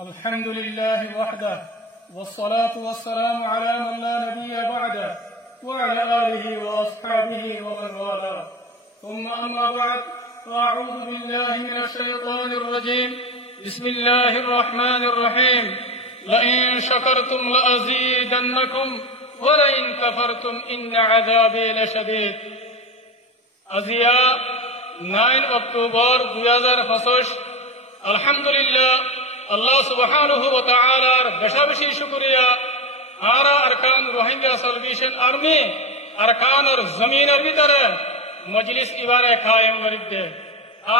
الحمد لله وحده والصلاة والسلام على من لا نبي بعده وعلى آله وأصحابه ومن والاه ثم أما بعد فأعوذ بالله من الشيطان الرجيم بسم الله الرحمن الرحيم لئن شكرتم لأزيدنكم ولئن كفرتم إن عذابي لشديد আজিয়া 9 October 2025 আলহামদুলিল্লাহ আল্লাহ সুবহানাহু ওয়া তাআলার বেশি শুকরিয়া আরা আরকান রোহিঙ্গা সালভেশন আর্মি আরকানর জমিনের ভিতরে মজলিস ইবারে কায়েম করিতে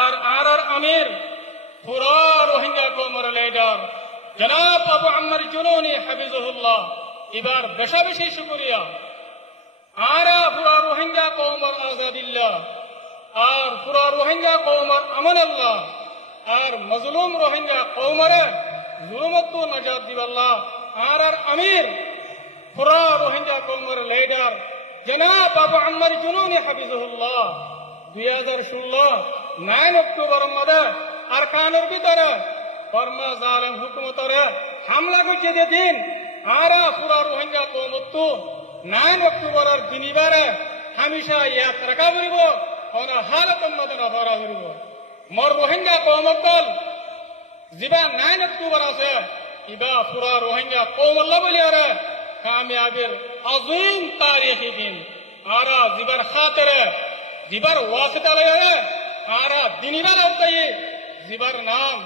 আর আরার আমির পুরা রোহিঙ্গা কওমের লিডার জনাব আবু আম্মার জুনুনি হাফিজাহুল্লাহ এবার বেশি শুকরিয়া আরা পুরা রোহিঙ্গা কওমের আজাদিল্লাহ আর পুরা রোহিঙ্গা কওমের আমানাল্লাহ আর মজলুম রোহিঙ্গা কওমের জুলুমত নাজাত দিবাল্লাহ আর আমির পুরা রোহিঙ্গা কওমের লিডার জনাব আবু আম্মার জুনুনি হাফিজাহুল্লাহ 2016 9 অক্টোবর মধ্যে আরকানের ভিতরে বর্মা জালিম হুকুমতরে হামলা করছে দিন আরা পুরা রোহিঙ্গা কওমত 9 অক্টোবরের দিনিবারে হামেশা ইয়াদ রাখা করিব ওনা হালাতর মধ্যে নফরা করিব মোর রোহিঙ্গা কওমকল জিবা 9 অক্টোবর আছে ইবা পুরা রোহিঙ্গা কওমল্লা বলিয়ারে কামিয়াবির আযীম তারিখি দিন আরা জিবার খাতিরে জিবার ওয়াসিতা লয়ারে আরা দিনিবার উতাই জিবার নাম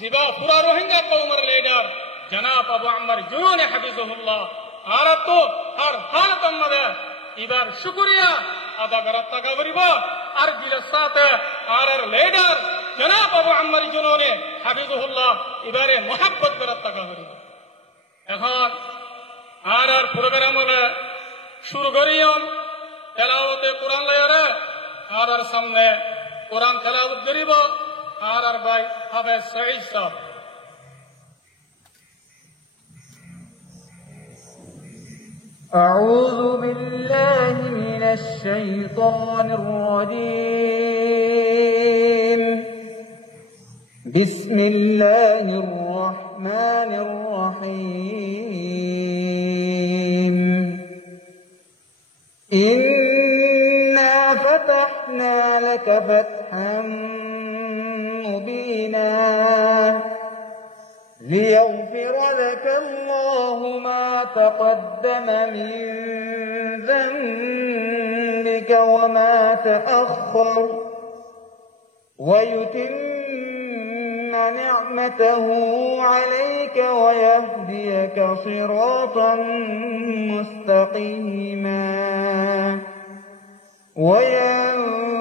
জিবা পুরা রোহিঙ্গা কওমের লিডার জনাব আবু আম্মার জুনুনি হাফিজাহুল্লাহ আর তো আর হালাতর মধ্যে এবার শুকরিয়া আদা করার টাকা করিব আর দিলের সাথে আর লিডার জনাব আবু আম্মার জুনুনি হাফিজাহুল্লাহ এবারে মোহাব্বত করার টাকা করিব এখন আর প্রোগ্রাম শুরু করিয়ম তেলাওয়াতে কোরআন লয়ারে আর সামনে কোরআন তেলাওয়াত করিব আর ভাই হাফেজ সঈদ সাহেব أعوذ بالله من الشيطان الرجيم بسم الله الرحمن الرحيم إنا فتحنا لك فتحا مبينا ليغفر لك الله ما تقدم من ذنبك وما تأخر ويتم نعمته عليك ويهديك صراطا مستقيما وينصرك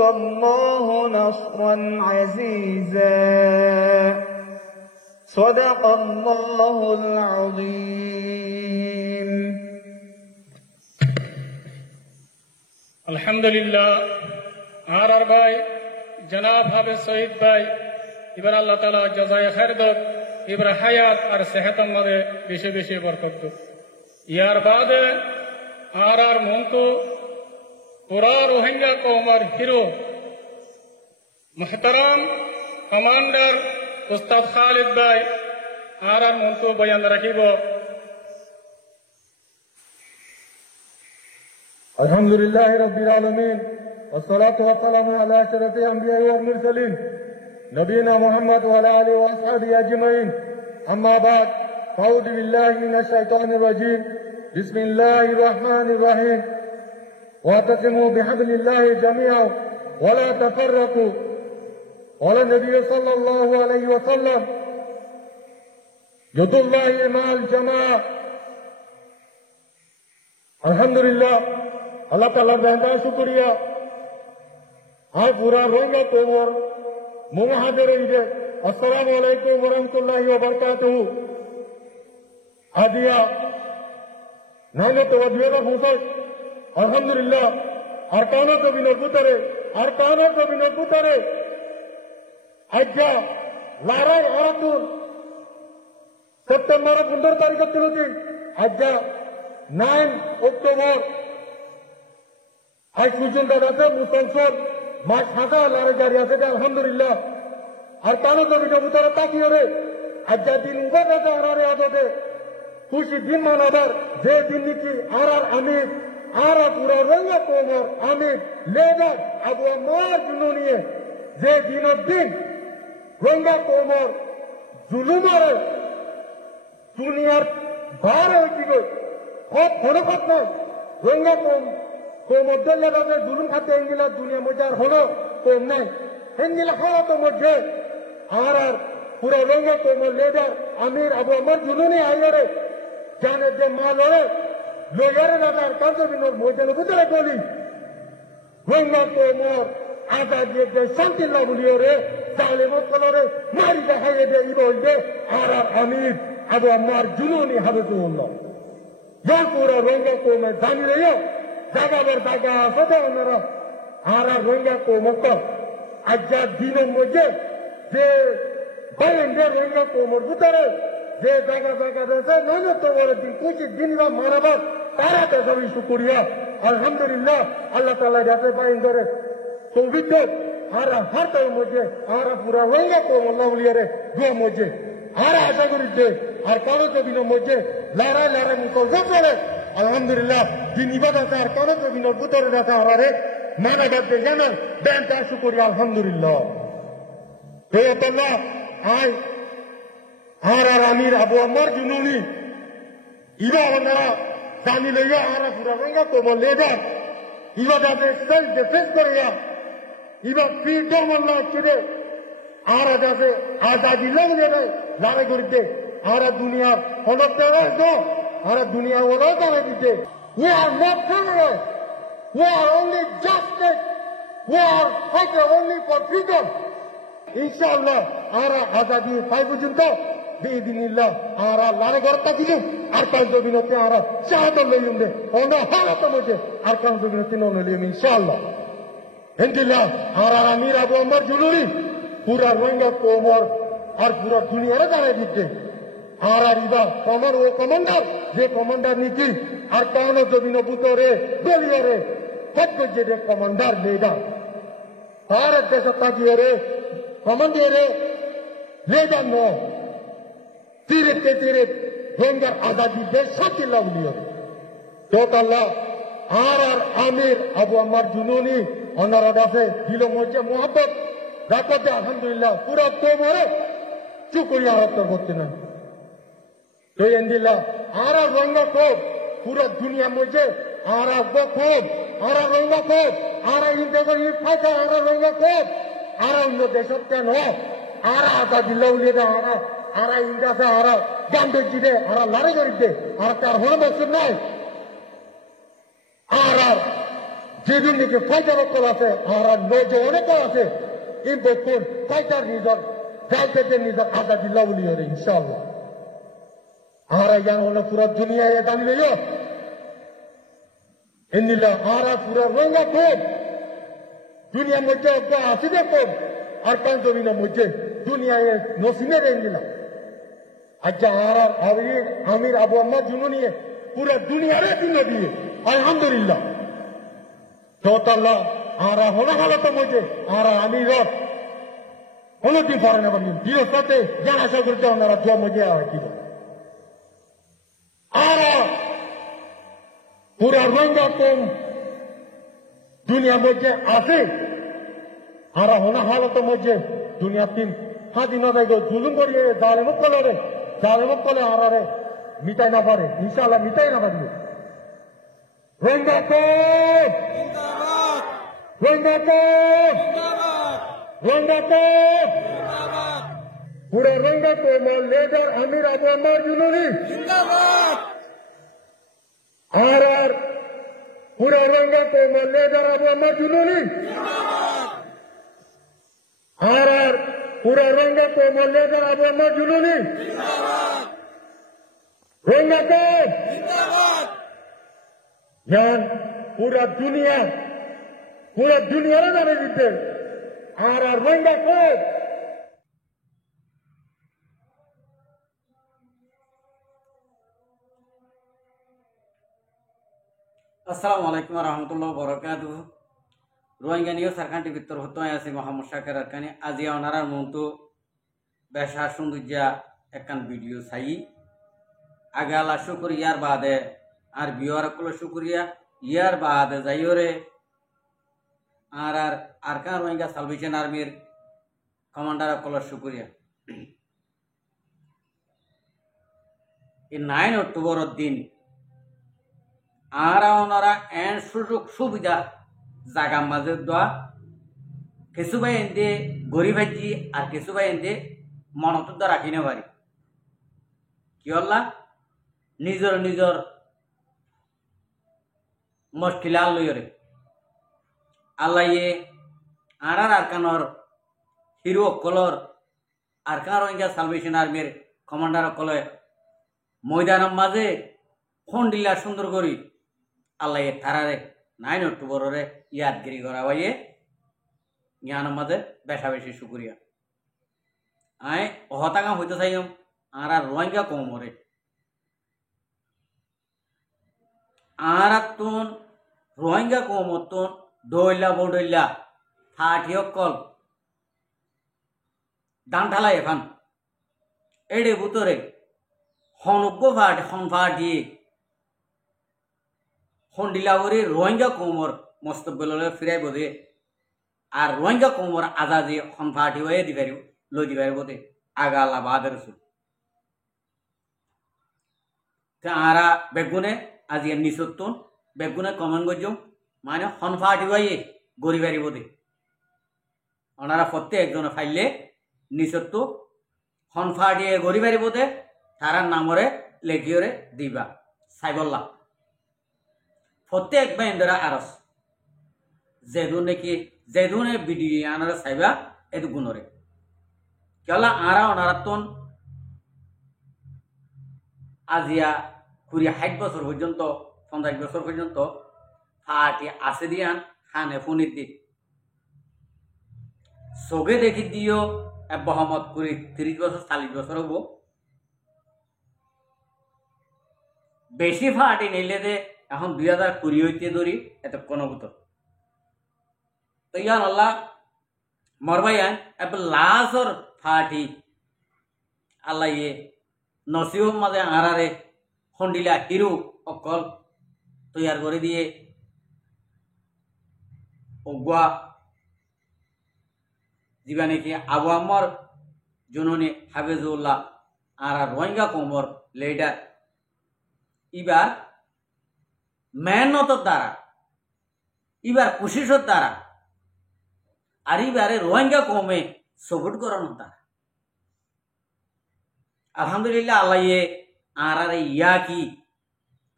الله نصرا عزيزا صدق الله العظيم আলহামদুলিল্লাহ আর ভাই জনাব হাফেজ সঈদ ভাই এবার আল্লাহ তাআলা জাযায়ে খায়ের দাও এবার হায়াত আর সেহতের মধ্যে বেশি বরকত দাও ইয়ার বাদে আর মন্তু পুরা রোহিঙ্গা কওমের হিরো মুহতারাম কমান্ডার উস্তাদ খালিদ ভাই আর মন্তু বয়ান রাখিব الحمدلله رب العالمين والصلاة والسلام على أشرف الأنبياء والمرسلين نبينا محمد وعلى آله وأصحابه أجمعين أما بعد فأعوذ بالله من الشيطان الرجيم بسم الله الرحمن الرحيم واعتصموا بحبل الله جميعا ولا تفرقوا قال النبي صلى الله عليه وسلم يد الله مع الجماعة الحمد لله اللہ تعالیٰ بہتا شکریہ آج پورا روئنگا کومر محاضر ہے السلام علیکم ورحمۃ اللہ وبرکاتہ آدیا نائنو تو ودیونا پوسک الحمدللہ ارکانوں کو بھی نکوترے اجا لارا عرطور سپتمبر 15 তারিখ তিলতি আজা 9 অক্টোবর আজ পর্যন্ত আছে মুসলসল মাস হাঁকা লারে জারি আছে আলহামদুলিল্লাহ আর তানো তো ভিতরে তাকিয়ে রে আজ্জা দিন উবাদাতে আরারে আদতে খুশি দিন মানাবার যে দিন নাকি আরার আমির আরা পুরা রঙ্গা কোমর আমির লেদার আবু আমার জুনুনিয়ে যে দিনের দিন রঙ্গা কোমর জুলুমারে দুনিয়ার বার হয়েছি গো সব হনকত নয় রঙ্গা কোমর দলে বাজে জুলুম খাতে এঙ্গিলা দুনিয়া মধ্যে আর হলো কম নাই এঙ্গিলা হলো মধ্যে আর পুরা রঙ্গা কোমর লেদার আমির আবু আমার জুনুনি আইরে জানে যে মা লড়ে লয়ারে দাদার কাজ বিনোর ময়দানে বুঝলে বলি রঙ্গা কোমর আজাদিয়ে যে শান্তি লাগুলিও রে জালেমত কলরে মারি দেখাইয়ে দে ই বলবে আর আমির আবু আমার জুনুনি হাবিবুল্লাহ ইয়া পুরা রঙ্গা কোমর জানি রে জাগাবার জায়গা আছে তো ওনারা আর রঙ্গা কোমর আজ্জা দিনের মধ্যে যে বাইরে রঙ্গা কোমর ভিতরে যে জায়গা জায়গা রয়েছে নয় তোমার দিন কুচি দিন বা মানাবার তারা তো সবই শুকুরিয়া আলহামদুলিল্লাহ আল্লাহ তাআলা যাতে বাইন ধরে পবিত্র আর হাতের মধ্যে আর পুরা রঙ্গা কোমর লাউলিয়ারে দুয়া মধ্যে আর আশা করি যে আর কোন কবিনের মধ্যে লড়াই লড়াই মুসলমান করে আলহামদুলিল্লাহ দিন ইবাদত আর কোন কবিনের ভিতরে রাখা আরে মানা করতে জানেন ব্যাংক শুকুরিয়া আলহামদুলিল্লাহ হে আল্লাহ আয় আর আমির আবু আমার জুনুনি ইবা ওনারা জানি লইয়া আর পুরা রঙ্গা কোমর লেদার ইবা যাতে সেলফ ডিফেন্স করিয়া ইবা ফ্রিডম আল্লাহ ছেড়ে আর যাতে আজাদি লাগলে লড়াই করিতে আর দুনিয়ার হলক দেওয়া আর দুনিয়া ওরাও তারা দিতে we are not criminals we are only justice we are fighting only for freedom ইনশাআল্লাহ আর আজাদি পাই পর্যন্ত বিদিনিল্লাহ আর লড়াই করতে দিলে আর কাজ বিনতে আর শাহাদত লইম দে অন্য হালত মধ্যে আর কাজ বিনতে ন লইম ইনশাআল্লাহ ইনশাআল্লাহ আর আমির আবু আমার জুনুনি পুরা রঙ্গা কোমর আর পুরা দুনিয়ারে দাঁড়াই দিতে আর ইবা কমর ও কমান্ডার যে কমান্ডার নীতি আর কান জমিন বুতরে দলিয়রে সত্য যে কমান্ডার লেডার আর দেশ তাজিয়ে কমান্ডিয়ে লেডার ন তীরে রঙ্গার আজাদি দেশ শান্তি লাউলিও তোতাল্লাহ আর আমির আবু আমার জুনুনি ওনারা আছে দিল মধ্যে মোহাম্মত রাখতে আলহামদুলিল্লাহ পুরা কোমরে চুকরিয়া হত্যা করতে না তো এন্দিল্লাহ আর রঙ্গা কোপ পুরা দুনিয়া মধ্যে আর কোপ আর রঙ্গা কোপ আর ইন্ডিয়া ফাঁকা আর রঙ্গা কোপ আর অন্য দেশত কেন আর আজাদি লাউলিয়ে আর ইন্ডিয়াতে আর গান্ধী দে আর লড়াই করিতে আর তার হল বছর নয় আর যেদিন নাকি ফাইটার অকল আছে আর নজওয়ানে কল আছে এই বকুন ফাইটার নিজর গাইতে নিজর আজাদি লাউলিয়ে রে ইনশাআল্লাহ আর ইয়ান হলো পুরো দুনিয়ায় দাঁড়িয়ে এনিলা আর পুরো রঙ্গা কোপ দুনিয়ার মধ্যে আসিবে কোপ আর পাঞ্জবিনের মধ্যে দুনিয়ায় নসিমে এনিলা আচ্ছা আর আমির আবু আম্মা জুনুনি পুরো দুনিয়ারে দিন দিয়ে আলহামদুলিল্লাহ তোতাল্লাহ আর হলো হালত মধ্যে আর আমির কোনদিন পারে না বলি দিও সাথে জানা আশা করতে ওনারা দোয়া মধ্যে কি আর পুরা রঙ্গা কোম দুনিয়ার মধ্যে আছে আর হনা হালত মধ্যে দুনিয়া তিন স্বাধীনতা জুলুম করিয়ে জালেমত কলে আরে মিটাই না পারে ইনশাআল্লাহ মিটাই না পারবে রঙ্গা কোম রঙ্গা কোম রঙ্গা কোম পুরা রঙ্গা কোম লেডার আমির আবু আমার জুনুনি আর পুরা রঙ্গা কোম লেডার আবু আমার জুনুনি আর পুরা রঙ্গা কোম লেডার আবু আমার জুনুনি রঙ্গা কোম জান পুরা দুনিয়ারে নামে দিতে আর রঙ্গা কোম আসসালামু আলাইকুম রহমতুল্লাহ বরকাত রোহিঙ্গা নিয়ে সারকান্টি ভিতর হতো আছে মোহাম্মদ শাকের আরকানি আজি ওনারার মন্তু বেশা সৌন্দর্যা একখান ভিডিও চাই আগে আল্লাহ শুক্রিয়ার বাদে আর বিওয়ারকল শুক্রিয়া ইয়ার বাদে যাইওরে আর আর আরকান রোহিঙ্গা সালভেশন আর্মির কমান্ডার কলর শুক্রিয়া এই 9 অক্টোবরের দিন আর ওনারা এন সুযোগ সুবিধা জায়গা মাঝে দেওয়া কিছু ভাই এনতে গরিব হাজি আর কিছু ভাই এনতে মনত রাখি না পারি কি হল্লা নিজর নিজর মুশকিল লইরে আল্লাহ আর আরকানর হিরো কলর আরকান রোহিঙ্গা সালভেশন আর্মির কমান্ডার কলে ময়দানের মাঝে ফন্ডিলা সুন্দর করি আল্লাহ তারারে 9 অক্টোবরে ইয়াদগিরি করা হইয়ে ইয়ানোর মাঝে বেশা বেশি শুক্রিয়া আয় হতাকাম হইতে চাইম আর রোহিঙ্গা কমরে আর তুন রোহিঙ্গা কমতন দইলা বডইলা ফাটিয়কল দান ঢালাই এখন এড়ে ভিতরে হনজ্ঞ ফাটি হন্ডিলাগরি রোহিঙ্গা কৌমর মস্তব্যলে ফিরাই বোধে আর রোহিঙ্গা কৌমর আজাদি হন ফাটি হয়ে দিবারি লই দিবারি বোধে আগা আল্লাহ বাহাদের রসুল আরা বেগুনে আজি নিচতুন বেগুনে কমেন্ট করছুম মানে হন ফাটি হয়ে গরিবারি বোধে ওনারা প্রত্যেকজনে ফাইলে নিচত্তু হন ফাটিয়ে গরিবারি বোধে তারার নামরে লেখিওরে দিবা সাইবল্লা প্রত্যেক বেন্দরা আরস যেদু নাকি যেদুনে ভিডিও আনারা সাইবা এদু গুণরে কেলা আরা অনারাতন আজিয়া 60 বছর পর্যন্ত 50 বছর পর্যন্ত ফাটি আসে দিয়ান খানে ফুনির দি চোখে দেখি দিও বহমত করি 30 বছর 40 বছর হব বেশি ফাটি নিলে দে এখন 2020 হইতে ধরি এত কোন বুতর তো ইয়ার আল্লাহ মরবাইয়ান এবার লাজর ফাটি আল্লাহ নসিব মাঝে আরারে হন্ডিলা হিরু অকল তৈয়ার করে দিয়ে অগুয়া যিবা নাকি আবু আম্মর জননী হাফিজুল্লাহ আর রোহিঙ্গা কমর লিডার এবার মেহনতর দ্বারা এবার কোশিসের দ্বারা আর এবারে রোহিঙ্গা কমে সপোর্ট করানোর দ্বারা আলহামদুলিল্লাহ আল্লাহ আর ইয়া কি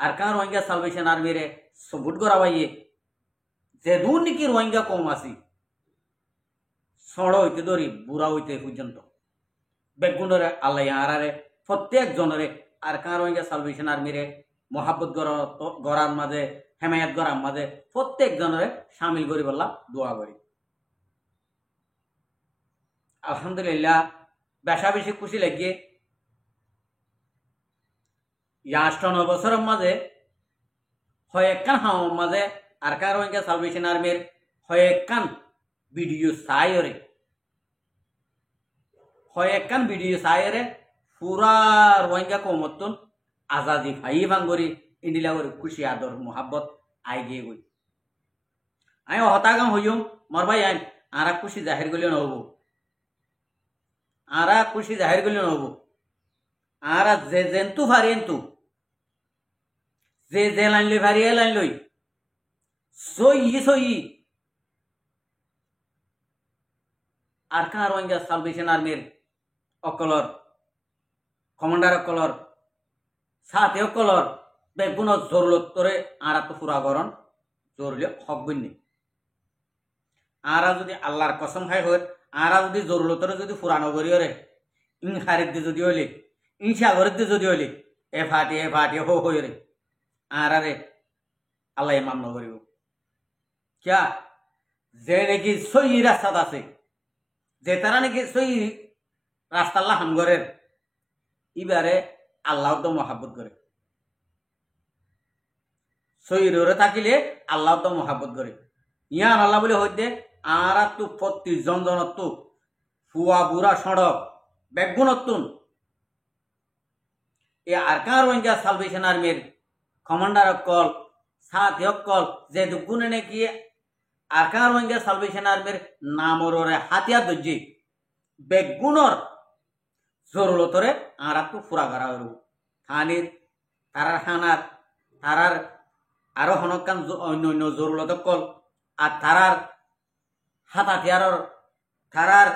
আর কান রোহিঙ্গা সালভেশন আর্মিরে সপোর্ট করা পাইয়ে যে দূর নাকি রোহিঙ্গা কম আসি সড় হইতে ধরি বুড়া হইতে পর্যন্ত বেগুনরে আল্লাহ আরারে প্রত্যেক জনরে আর কান রোহিঙ্গা সালভেশন আর্মিরে মহাব্বত গড়ার মাঝে হেমায়াত গড়ার মাঝে প্রত্যেক জনরে সামিল করি বললা দোয়া করি আলহামদুলিল্লাহ বেশা বেশি খুশি লাগিয়ে 8-9 বছরের মাঝে হয় একখান হাওয়ার মাঝে আর কান রোহিঙ্গা সালভেশন আর্মির হয় একখান ভিডিও চাইরে হয় একখান ভিডিও চাইরে পুরা রোহিঙ্গা কমতন আজাদি ভাই ভাঙ্গরি ইন্ডিলা করে খুশি আদর মোহাব্বত আই গিয়ে গই আমি হতাগাম হইম মর ভাই আইন আরা খুশি জাহির করলে নহব আরা খুশি জাহির করলে নহব আরা যে জেন্তু ভারি এন্তু যে যে লাইন লই ভারি এ লাইন লই সই আর কান রোহিঙ্গা সালভেশন আর্মির অকলর কমান্ডার অকলর সাথে অকলর বেগুন জরুরত করে আরা তো পুরা গরণ জরুরি হক বন্যি আরা যদি আল্লাহর কসম খাই হয় আরা যদি জরুরতরে যদি ফুরানো করি রে ইং হারিত দিয়ে যদি হইলে ইং সাগরের দিয়ে যদি হইলে এ ফাটি হো হই রে আরা রে আল্লাহ মান্য করিব क्या যে নাকি সই রাস্তাত আছে যে তারা নাকি সই রাস্তা আল্লাহ হামগরের এবারে আল্লাহ তো মহাব্বত করে সই রে থাকিলে আল্লাহ তো মহাব্বত করে ইয়ান আল্লাহ বলে হইতে আর তো 25 জন তো ফুয়া বুড়া সড়ক বেগুনতুন এই আরকান রোহিঙ্গা সালভেশন আর্মির কমান্ডার অকল সাথী অকল যে দুগুণে নাকি আরকান রোহিঙ্গা সালভেশন আর্মির নামরে হাতিয়ার দর্জি বেগুণর জরুরতরে আরা তো ফুরা করা হইব থানির তারার খানার তারার আরো হনকান অন্য অন্য জরুরত অকল আর তারার হাতিয়ারর তারার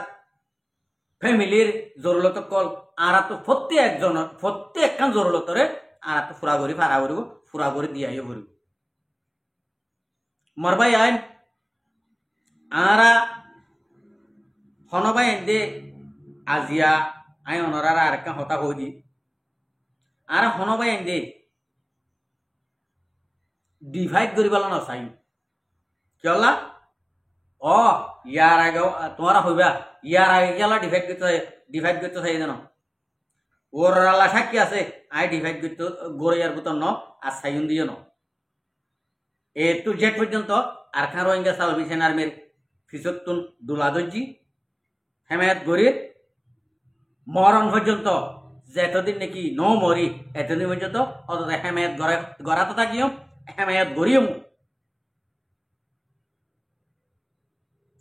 ফ্যামিলির জরুরত অকল আরা তো প্রত্যেকখান জরুরতরে আরা তো ফুরা করি ফারা করিব ফুরা করে দিয়াই করিব মরবাই আইন আরা হনবাই দে আজিয়া আই অনরার আর একটা হতা হই দি আর হনবাই দে ডিভাইড করি পেল না চাই কিয়লা অ ইয়ার আগে তোমারা হইবা ইয়ার আগে গেলা ডিভাইড করতে চাই জানো ওর আল্লাহ সাক্ষী আছে আই ডিভাইড করতে গড়ে আর বুতন ন আর সাইন দিয়ে ন এ টু জেড পর্যন্ত আরকান রোহিঙ্গা সালভেশন আর্মির ফিসতুন দুলাদজি হেমায়ত গরির মরণ পর্যন্ত যেতদিন নাকি ন মরি এতদিন পর্যন্ত অত হেমায়ত গড়াতে থাকিও হেমায়ত গড়িও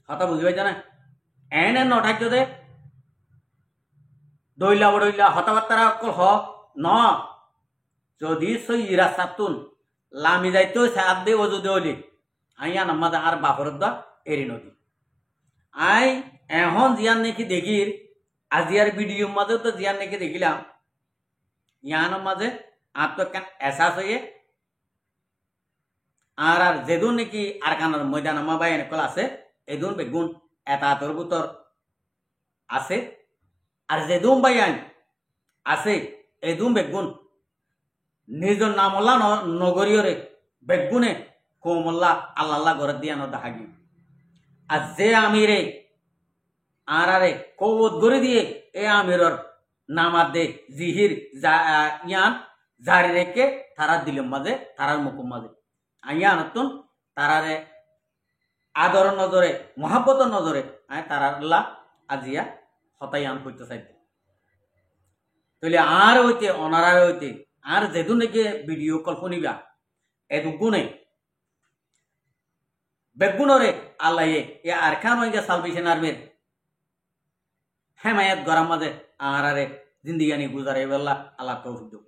কথা বুঝি পাইছে না এনে নঠাক্য দে দইলা বড়ইলা হতাবার্তারা অকল হ ন যদি সই রাস্তাতুন লামি যাইতো সাত দে ও যদি হলি আইয়া নামাজ আর বাপর দা এরি নদী আই এখন জিয়ান নাকি দেখির আজিয়ার ভিডিওর মাঝেও তো জিয়ান নাকি দেখিলাম ইয়ানোর মাঝে আর তো কেন এসাস হয়ে আর যেদুন নাকি আর কানার ময়দান আমা বাই এনেকল আছে এদুন বেগুন এটা তোর বুতর আছে আর যেদুম বাই আইন আছে এদুম বেগুন নিজের নামল্লা নগরীয়রে বেগুনে কোমল্লা আল্লাহ ঘর দিয়া ন দেখাগি আর যে আমিরে আরে কৌত গড়ে দিয়ে এ আমিরর নামার দে জিহির ইয়ান জারি রেখে তারা দিলের মাঝে তারার মুখের মাঝে আইয়া নতুন তারারে আদর নজরে মহাব্বতর নজরে আয় তারাল্লা আজিয়া হতাইয়ান করতে চাইতে তাহলে আর হইতে অনারার হইতে আর যেদু নাকি ভিডিও কল শুনিবা এদুগুনে বেগুনরে আল্লাহ এ আরকান রোহিঙ্গা সালভেশন আর্মির হেমায়ত গরার মাঝে আরে জিন্দিগানি গুজারে বেলা আল্লাহ তৌফিক দাও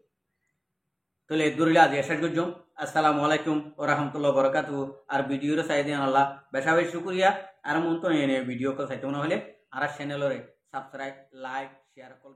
তাহলে দূরিলা আজ শেষ করছুম আসসালামু আলাইকুম ওয়া রাহমাতুল্লাহি ওয়া বারাকাতুহু আর ভিডিওর সাইদিন আল্লাহ বেশা বেশি শুকরিয়া আর মন তো এনে ভিডিও কল চাইতে মনে হলে আর চ্যানেলরে সাবস্ক্রাইব লাইক শেয়ার কল